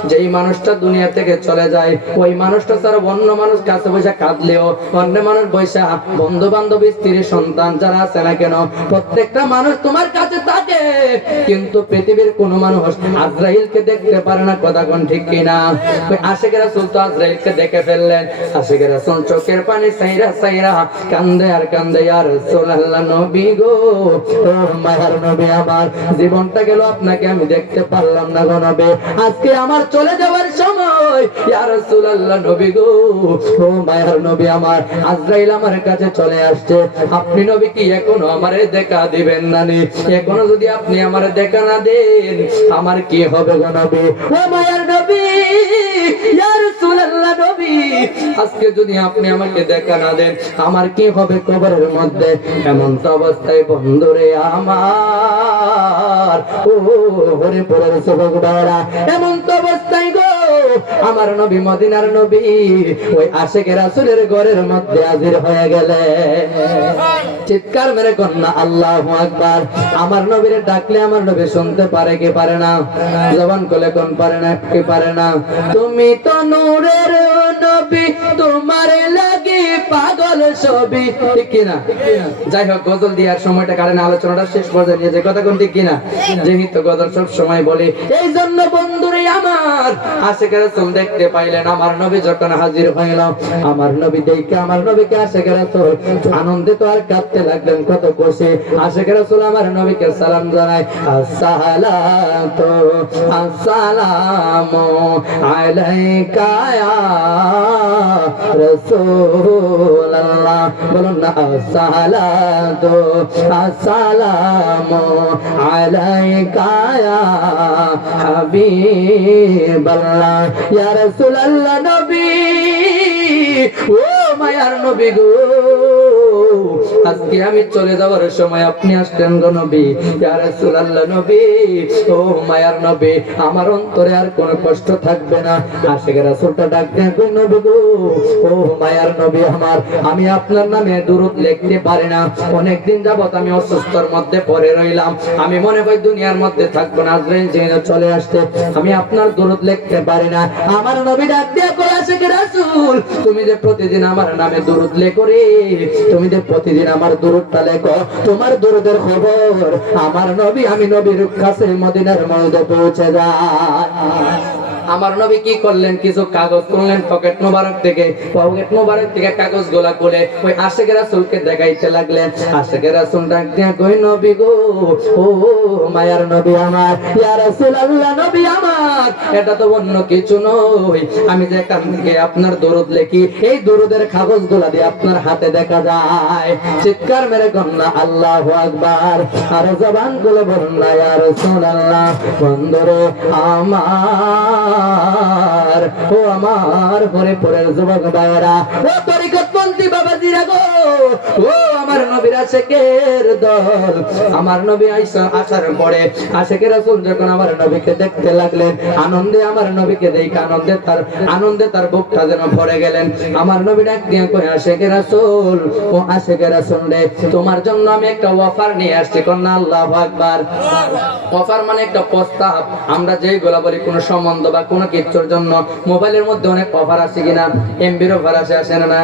যেই মানুষটা দুনিয়া থেকে চলে যায়, ওই মানুষটা ছাড়া অন্য মানুষ কাছে বসে কাঁদলেও, অন্য মানুষ বসে বন্ধু বান্ধব স্ত্রী সন্তান যারা আছে না কেন, প্রত্যেকটা মানুষ তোমার কাছে থাকে, কিন্তু পৃথিবীর কোন মানুষ আজরাইলকে দেখতে পারে না। কথা কোন ঠিক কিনা? ওই আশিক রাসূল তো আজরাইলকে দেখে ফেললেন। আশিক রাসূল চোখের পানি সাইরা সাইরা কান্দে আর কান্দে, ইয়া রাসূলুল্লাহ নবী গো, ও মায়ার নবী আমার, জীবনটা গেল আপনাকে আমি দেখতে পারলাম না গো নবী, আজকে আমার চলে যাওয়ার সময়, ইয়া রাসূলুল্লাহ নবী গো, ও মায়ার নবী আমার, আজরাইল আমার কাছে চলে আসছে, আপনি নবী কি এখনো আমারে দেখা দিবেন না? এখনো যদি আপনি আমারে দেখা না দেন আমার কি হবে গো নবী? ও মায়ার নবী, ইয়া রাসূলুল্লাহ নবী, আজকে যদি আপনি আমাকে দেখা না দেন আমার কি হবে কবরের মধ্যে? এমন তো অবস্থায় বন্ধুরে আমার, ও হরে পরের যুবক ভাইরা, এমন তো অবস্থায় গো আমার নবী মদিনার নবী ওই আশিক রাসূলের ঘরের মধ্যে হাজির হয়ে গেলেন। চিৎকার মেরে কন্যা আল্লাহু আকবার। আমার নবীরে ডাকলে আমার নবী শুনতে পারে কি পারে না? জবান খুলে কোন পারে না কি পারে না? তুমি তো নূরের নবী, তোমার লাগি পাগল ছবি, ঠিক কিনা? যাই হোক, গজল দেওয়ার সময়টা কারণে আলোচনাটা শেষ পর্যায়ে নিয়ে যায়। কথা কোন ঠিক কিনা? যেহেতু গজল সব সময় বলি, এই জন্য বন্ধুরে আমার, আশিক রাসূল দেখতে পাইলেন আমার নবী যখন হাজির হইল, আমার নবী দেখে আমার নবীকে আশিক রাসূল আনন্দিত আর কাঁদতে লাগলেন, কত খুশি। আশিক রাসূল আমার নবীকে সালাম জানায়, আসসালাতু আসসালামু আলাইকা ইয়া রাসূলুল্লাহ, বলুন না, আসসালাতু আসসালামু আলাইকা ইয়া হাবিবাল্লাহ, ইয়া রাসূলুল্লাহ নবী, ও মায়ার নবী গো, আজকে আমি চলে যাওয়ার সময় আপনি আসলেন গো নবী, ইয়া রাসূলুল্লাহ নবী, ও মায়ার নবী, আমার অন্তরে আর কোনো কষ্ট থাকবে না। আশিক রাসূলটা ডাক দেন, গো নবী গো, ও মায়ার নবী আমার, আমি আপনার নামে দুরূদ লিখতে পারি না, অনেকদিন যাবত আমি অসুস্থর মধ্যে পড়ে রইলাম, আমি মনে করি দুনিয়ার মধ্যে থাকবো না, আজরাইল যেন চলে আসছে, আমি আপনার দুরূদ লিখতে পারি না। আমার নবী ডাক দিয়ে কই, আশিক রাসূল তুমি যে প্রতিদিন আমার নামে দুরূদ লেখো রে, তুমি যে প্রতিদিন আমার দুরূদটা লেখো, তোমার দুরূদের খবর আমার নবী, আমি নবীর কাছে মদিনার মধ্যে পৌঁছে যায়। আমার নবী কি করলেন, কিছু কাগজ তুললেন পকেট মোবারক থেকে কাগজ গোলা করে ওই আশিক রাসূলকে দেখাইতে লাগলেন। আশিক রাসূল ডাক দিয়া কই, নবী গো, ও মায়ার নবী আমার, ইয়া রাসূলুল্লাহ নবী আমার, এটা তো অন্য কিছু নয়, আমি যে কান থেকে আপনার দরুদ লিখি, এই দরুদের কাগজগুলা দিয়ে আপনার হাতে দেখা যায়। চিৎকার মেরে কন্যা আল্লাহু আকবার। আর জবান গুলো বলুন না, ইয়া রাসূলুল্লাহ। বন্ধুরে আমার, ও আমার হরিপুরের যুবক ভাইয়েরা, ও তরিকতবন্দ বলতি বাবাজিরা গো, ও আমার নবীর আশিকের দল, আমার নবী আসার পরে আশিকের রাসূল যখন আমার নবীকে দেখতে লাগলেন, আনন্দে আমার নবীকে দেখে আনন্দে তার বুকটা যেন ভরে গেলেন। আমার নবী ডাক দিয়ে কই, আশিকের রাসূল, ও আশিকের রাসূল রে, তোমার জন্য আমি একটা অফার নিয়ে আসছি। কন্যা আল্লাহু আকবার। অফার মানে একটা প্রস্তাব। আমরা যেইগুলা বলি কোনো সম্বন্ধ বা কোনো কিছুর জন্য, মোবাইলের মধ্যে অনেক অফার আসে কিনা, এমবির অফার আসে না?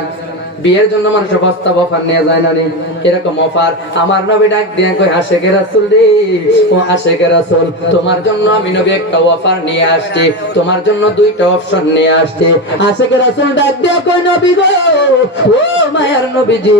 বিয়ের জন্য মানুষ প্রস্তাব অফার নিয়ে যায় না নি? এরকম অফার আমার নবী ডাক দিয়ে কই, আশিকের রাসূল রে, ও আশিকের রাসূল, তোমার জন্য আমি নবী একটা অফার নিয়ে আসছি, তোমার জন্য দুইটা অপশন নিয়ে আসছি। আশিকের রাসূল ডাক দিয়ে কই, নবী গো, ও মায়ার নবীজি,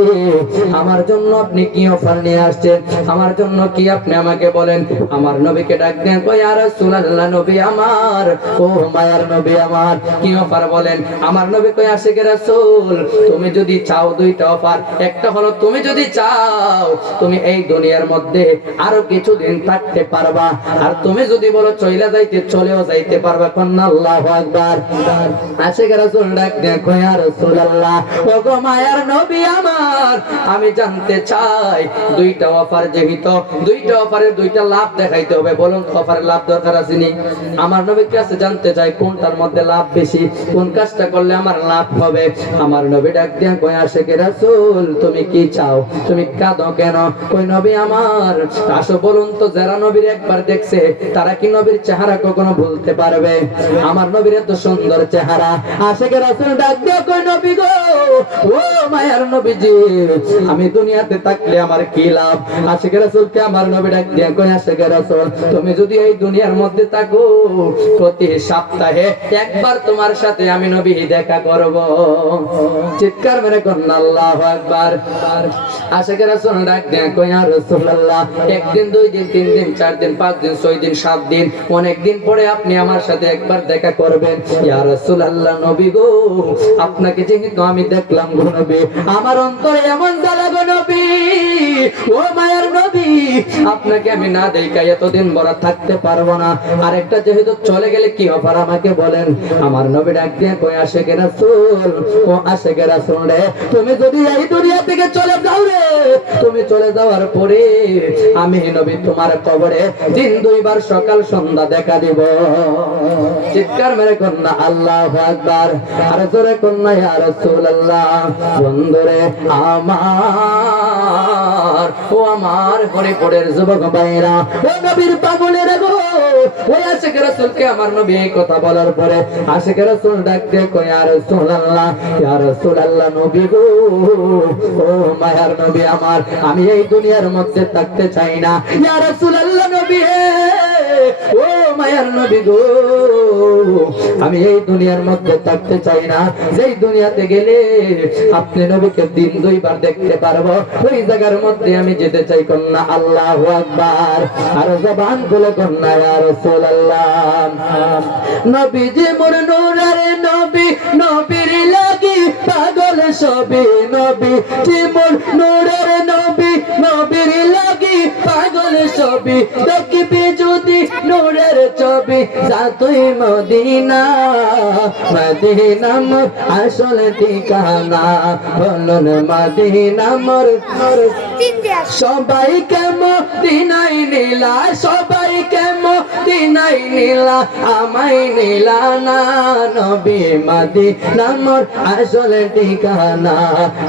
আমার জন্য আপনি কি অফার নিয়ে আসছেন? আমার জন্য কি আপনি আমাকে বলেন। আমার নবীকে ডাক দিয়ে কই, ইয়া রাসূলুল্লাহ, নবী আমার, ও মায়ার নবী আমার, কি অফার বলেন। আমার নবী কই, আশিকের রাসূল, তুমি যদি চাও দুইটা অফার। একটা হলো, তুমি যদি চাও তুমি এই দুনিয়ার মধ্যে আরো কিছুদিন থাকতে পারবা, আর তুমি যদি বলো চলে যাইতে, চলেও যাইতে পারবা। কন্যা আল্লাহু আকবার। আশিকের রাসূল ডাক দিয়ে কই, ইয়া রাসূলুল্লাহ, ও গো মায়ার নবী আমার, আমি জানতে চাই দুইটা অফার, যেহেতু দুইটা অফারের দুইটা লাভ দেখাইতে হবে, বলুন অফারের লাভ দরকার আছে নি? আমার নবীর কাছে জানতে চাই কোনটার মধ্যে লাভ বেশি, কোন কাজটা করলে আমার লাভ হবে। আমার নবী ডাক দিয়ে কই, আশিকের রাসূল, তুমি কি চাও? তুমি কাঁদো কেন? কই, নবী আমার, আসো বলুন তো, যারা নবীর একবার দেখছে তারা কি নবীর চেহারা কখনো ভুলতে পারবে? আমার নবীর এত সুন্দর চেহারা। আশিকের রাসূল ডাক দিয়ে কই, নবী গো, ও মায়ার নবীজি, আমি দুনিয়াতে থাকলে আমার কি লাভ? আশিকের রাসূলকে আমার নবী ডাক দিয়ে কই, আশিকের রাসূল, তুমি যদি এই দুনিয়ার মধ্যে থাকো, প্রতি সপ্তাহে একবার তোমার সাথে আমি নবী দেখা করব। চিৎকার মেরে কন্যা আল্লাহু আকবার। আশিকের রাসূল ডাক দিয়ে কই, ইয়া রাসূলুল্লাহ, একদিন, দুই দিন, তিন দিন, চার দিন, পাঁচ দিন, ছয় দিন, সাত দিন, অনেক দিন পরে আপনি আমার সাথে একবার দেখা করবেন। ইয়া রাসূলুল্লাহ, নবী গো, আপনাকে যেহেতু আমি দেখলাম গো নবী, আমার অন্তরে এমন জ্বালা গো নবী, ও মায়ার নবী, আপনাকে আমি না দেখাই এতদিন বড় থাকতে পারবো না। আরেকটা, যেহেতু চলে গেলে কি অফার আমাকে বলেন। আমার নবী ডাক দিয়ে কই, আশিকের রাসূল, ও আশিকের রাসূল রে, তুমি যদি এই দুনিয়া থেকে চলে যাও রে, তুমি চলে যাওয়ার পরে আমি নবী তোমার কবরে দিন দুইবার সকাল সন্ধ্যা দেখা দিব। চিৎকার মেরে কন্যা আল্লাহু আকবার। আর জোরে কন্যা, ইয়া রাসূলুল্লাহ। বন্ধুরে আমার, ও আমার হরিপুরের যুবক ভাইরা, ও নবীর পাগলেরা গো, ওই আশিকের রাসূলকে আমার নবী এই কথা বলার পরে আশিকের রাসূল ডাক দিয়ে কই, ইয়া রাসূলুল্লাহ, ইয়া রাসূলুল্লাহ, নবী গো, ও মায়ার নবী আমার, আমি এই দুনিয়ার মধ্যে থাকতে চাই না। ইয়া রাসূলুল্লাহ, নবী হে, ও মায়ার নবী গো, আমি এই দুনিয়ার মধ্যে থাকতে চাই না। যেই দুনিয়াতে গেলে আপনি নবীকে দিন দুইবার দেখতে পারবো, ওই জায়গার মধ্যে আমি যেতে চাই। কন্যা আল্লাহু আকবার। আর জবান খুলে কন্যা, ইয়া রাসূলুল্লাহ, নবীজি মোর নূরের নবী, নবীর লাগি পাগল সবে, নবীজি মোর নূরের নবী, নবীর লাগি পাগল সবে, দেখবি যদি নূরের ছবি, যাতই মদিনা, মদিনা মোর আসল ঠিকানা, বলুন মদিনা মোর। সবাইকে মদিনায় নিলা, সবাইকে মদিনায় নিলা, আমায় নিলা না, নবী মদিনা মোর আসল ঠিকানা,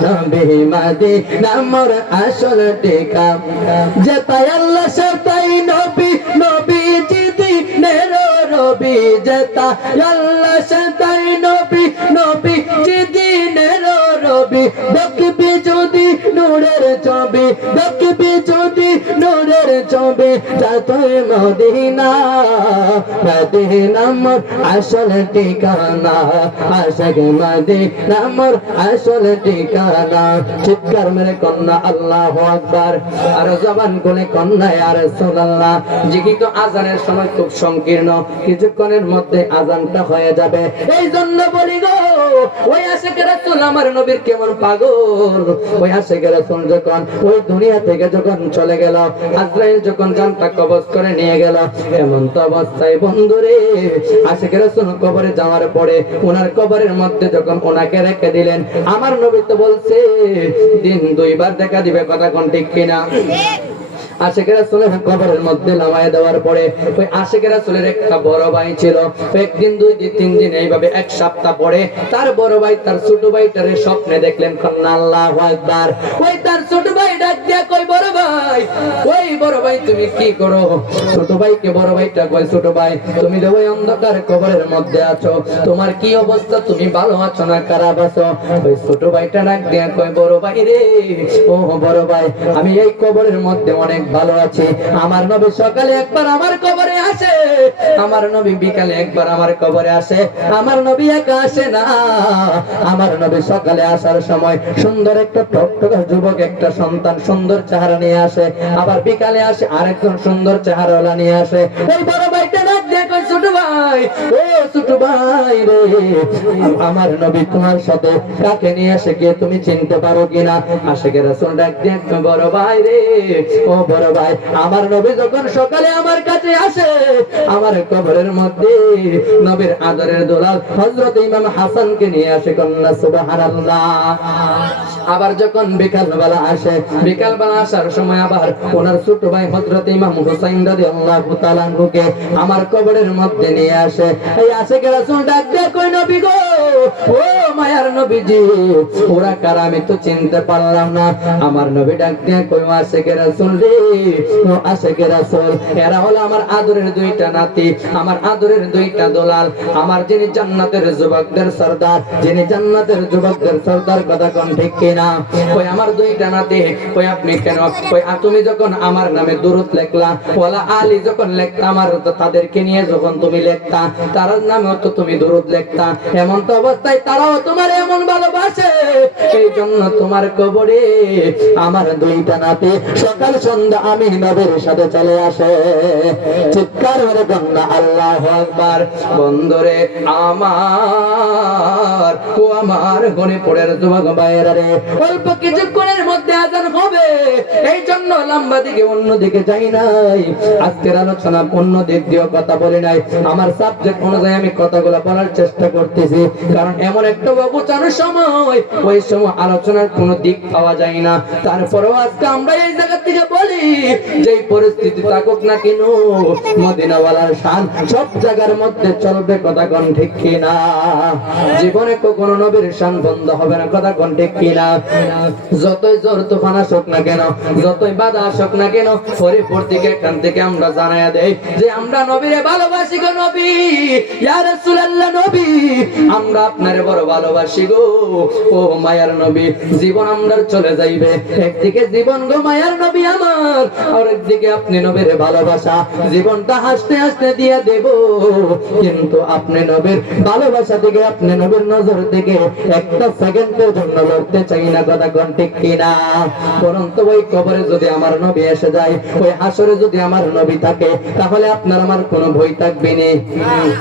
নবী মদিনা মোর আসল ঠিকানা। যেতাই আল্লাহ সেতাই নবী, নবী জিদি নেরো রবি, যেতাই আল্লাহ সেতাই নবী, নবী জিদি নেরো রবি, দেখবি যদি নূরের ছবি, দেখবি যদি নূরের ছবি, যাতই মদিনা, মদিনা মোর আসল ঠিকানা, আশিক মদিনা মোর আসল ঠিকানা। চিৎকার মেরে কন্যা আল্লাহু আকবার। আর জবান খুলে কন্যা, ইয়া রাসূলুল্লাহ। যেহেতু আজানের সময় খুব সংকীর্ণ, কিছুক্ষণের মধ্যে আজানটা হয়ে যাবে, এই জন্য বলি গো, ওই আশিকের রাসূল আমার নবীর কেমন পাগল। ওই আশিকের রাসূল যখন ওই দুনিয়া থেকে যখন চলে গেল, আজরাইল যখন জানটা কবজ করে নিয়ে গেল, এমন তো অবস্থায় বন্ধুরে আশিক রাসূল কবরে যাওয়ার পরে ওনার কবরের মধ্যে যখন ওনাকে রেখে দিলেন, আমার নবী তো বলছে দিন দুইবার দেখা দিবে, কথা কোন ঠিক কিনা? আশিক রাসূলের কবরের মধ্যে নামায় দেওয়ার পরে ওই আশিক রাসূলের একটা বড় ভাই ছিল, একদিন দুই দিন তিন দিন এইভাবে এক সপ্তাহ পরে তার বড় ভাই তার ছোট ভাইটারে স্বপ্নে দেখলেন। আল্লাহু আকবার। ওই তার ছোট ভাই ডাক দিয়া কই, বড় ভাই, ওই বড় ভাই তুমি কি করো? ছোট ভাইকে বড় ভাইটা কই, ছোট ভাই তুমি তো ওই অন্ধকার কবরের মধ্যে আছো, তোমার কি অবস্থা? তুমি ভালো আছো না খারাপ আছো? ওই ছোট ভাইটা ডাক দিয়া কই, বড় ভাই রে, ও বড় ভাই, আমি এই কবরের মধ্যে অনেক ভালো আছি। আমার নবী সকালে একবার আমার কবরে আসে, আমার নবী বিকালে একবার আমার কবরে আসে। আমার নবী একা আসে না, আমার নবী সকালে আসার সময় সুন্দর একটা টকটকা যুবক একটা সন্তান সুন্দর চেহারা নিয়ে আসে, আবার বিকালে আসে আরেকজন সুন্দর চেহারাওয়ালা নিয়ে আসে। এই বড় ভাইটা ডাক দিয়ে কয়, ছোট ভাই, ও ছোট ভাই রে, আমার নবী তোমার সাথে কাকে নিয়ে আসে গিয়ে তুমি চিনতে পারো কিনা? আশিক রাসূল ডাক দিয়ে বড় ভাই রে, ও বড় ভাই, আমার নবী যখন সকালে আমার কাছে আসে, আমার কবরের মধ্যে নবীর আদরের দুলাল হযরত ইমাম হাসানকে নিয়ে আসে, কন্যা সুবহানাল্লাহ। আবার যখন বিকাল বেলা আসে, বিকাল বেলা আসার সময় আবার ওনার ছোট ভাই হযরত ইমাম হুসাইন রাদিয়াল্লাহু তাআলা আনহুকে আমার কবরের মধ্যে নিয়ে আসে। এই আশিক রাসূল ডাক দিয়ে কই, নবী গো, ও মায়ার নবীজি, ওরা কারা আমি তো চিনতে পারলাম না। আমার নবী ডাক দিয়ে কই, আশিক রাসূল রে, ও আশিক রাসূল, এরা হলো আমার আদরের দুইটা নাতি, আমার আদরের দুইটা দোলাল, আমার যিনি জান্নাতের যুবকদের সরদার, যিনি জান্নাতের যুবকদের সরদার, কথা কোন ঠিক কিনা? কই আমার দুইটা নাতি। কই আপনি কেন? কই তুমি যখন আমার নামে দুরূদ লেখলা, ওয়ালা আলী যখন লেখতা, আমার তো তাদেরকে নিয়ে যখন তুমি লেখতা, তার নামেও তো তুমি দুরূদ লেখতা, এমন তো অবস্থায় তারাও তোমার এমন ভালোবাসে, এই জন্য তোমার কবরে আমার দুইটা নাতি সকাল সন্ধ্যা আমি নবীর সাথে চলে আসে। চিৎকার করে বন্যা আল্লাহু আকবার। বন্ধুরে আমার, ও আমার গণিপুরের যুবক ভাইয়েরা রে, অল্প কিছুক্ষণের মধ্যে আজান হবে, এই জন্য লম্বা দিকে অন্য দিকে যাই নাই। আজকের আলোচনা অন্য দিক দিয়ে কথা বলি নাই, আমার সাবজেক্ট অনুযায়ী আমি কথাগুলো বলার চেষ্টা করতেছি, কারণ এমন একটা অবচারের সময়, ওই সময় আলোচনার কোনো দিক পাওয়া যায় না। তারপরেও আজকে আমরা এই জায়গা থেকে বলি, যেই পরিস্থিতি থাকুক না কেন, মদিনাওয়ালার শান সব জায়গার মধ্যে চলবে, কথা কোন ঠিক কিনা? জীবনে কখনো নবীর শান বন্ধ হবে না, কথা কোন ঠিক কিনা? যতই জোর তুফান আসুক না কেন, যতই বাধা আসুক না কেন, হরিপুর থেকে এখান থেকে আমরা জানাইয়া দেই যে আমরা নবীরে ভালোবাসি গো নবী, ইয়া রাসূলুল্লাহ নবী, আমরা আপনারে বড় ভালোবাসি গো, ও মায়ার নবী। জীবন আমরা চলে যাইবে, একদিকে জীবন গো মায়ার নবী আমার, আর একদিকে আপনি নবীরে ভালোবাসা, জীবনটা হাসতে হাসতে দিয়া দেব, কিন্তু আপনি নবীর ভালোবাসা থেকে, আপনি নবীর নজর থেকে একটা সেকেন্ডের জন্য লড়তে চাই না, কথা কোন ঠিক কিনা? পরন্তু ওই কবরে যদি আমার নবী এসে যায়, ওই হাসরে যদি আমার নবী থাকে, তাহলে আপনার আমার কোনো ভয় থাকবে না।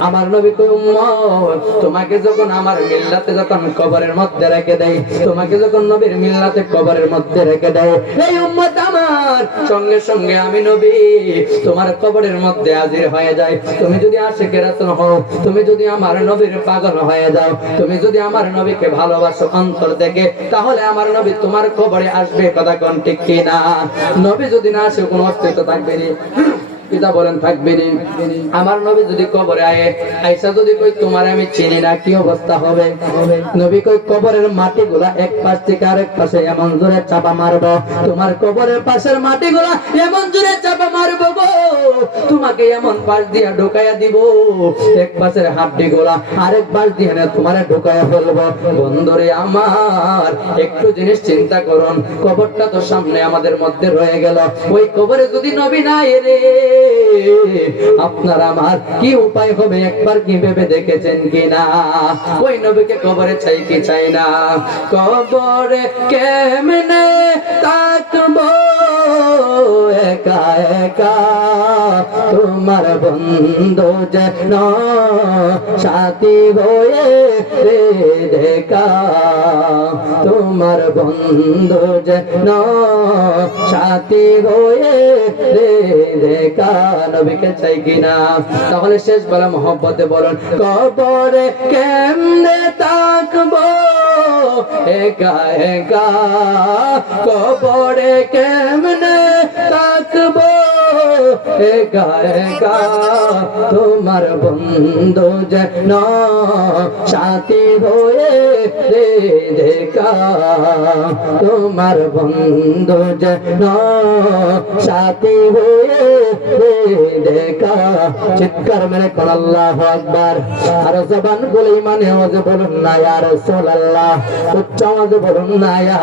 আমার নবী কই, উম্মত, তোমাকে যখন আমার মিল্লাতে যখন কবরের মধ্যে রেখে দেয়, তোমাকে যখন নবীর মিল্লাতে কবরের মধ্যে রেখে দেয়, এই উম্মত আমার সঙ্গে সঙ্গে আমি নবী তোমার কবরের মধ্যে হাজির হয়ে যায়। তুমি যদি আশিক রাসূল হও, তুমি যদি আমার নবীর পাগল হয়ে যাও, তুমি যদি আমার নবীকে ভালোবাসো অন্তর থেকে, তাহলে আমার নবী তোমার কবরে আসবে, কথা কোন ঠিক কিনা? নবী যদি না আসে কোনো অস্তিত্ব থাকবে না, পিতা বলেন থাকবে না। আমার নবী যদি কবরে আয়েশা যদি কই তোমার আমি চিনি না, কি অবস্থা হবে? নবী কই কবরের মাটিগুলা এক পাশ থেকে আরেক পাশে এমন জোরে চাপা মারবো, তোমার কবরের পাশের মাটিগুলা এমন জোরে চাপা মারবো গো, তোমাকে এমন পাশ দিয়ে ঢোকাইয়া দিব, এক পাশের হাড্ডিগুলা আরেক পাশ দিয়ে না তোমারে ঢোকাইয়া ফেলবো। বন্ধুরে আমার, একটু জিনিস চিন্তা করুন, কবরটা তো সামনে আমাদের মধ্যে রয়ে গেল, ওই কবরে যদি নবী না এলে আপনার আমার কি উপায় হবে? একবার কি ভেবে দেখেছেন কিনা? ওই নবীকে কবরে চাই কি চাই না? কবরে কেমনে থাকবো একা একা তোমার বন্ধু যেন সাথী হয়ে রে দেখা তোমার বন্ধু যেন সাথী হয়ে রে দেখা নবীকে চাই কিনা তাহলে শেষ বেলা মহব্বতে বলুন কবরে কেমনে থাকবো একা একা কবরে কেমনে থাকবো একা একা তোমার বন্ধু যেন সাথী হয়ে রে দেখা তোমার বন্ধু যেন সাথী হয়ে রে দেখা চিৎকার মেরে কোন আল্লাহু আকবার আর জবান বলে ইমানে আওয়াজে বলুন না ইয়া রাসূলুল্লাহ উচ্চ আওয়াজে বলুন না ইয়া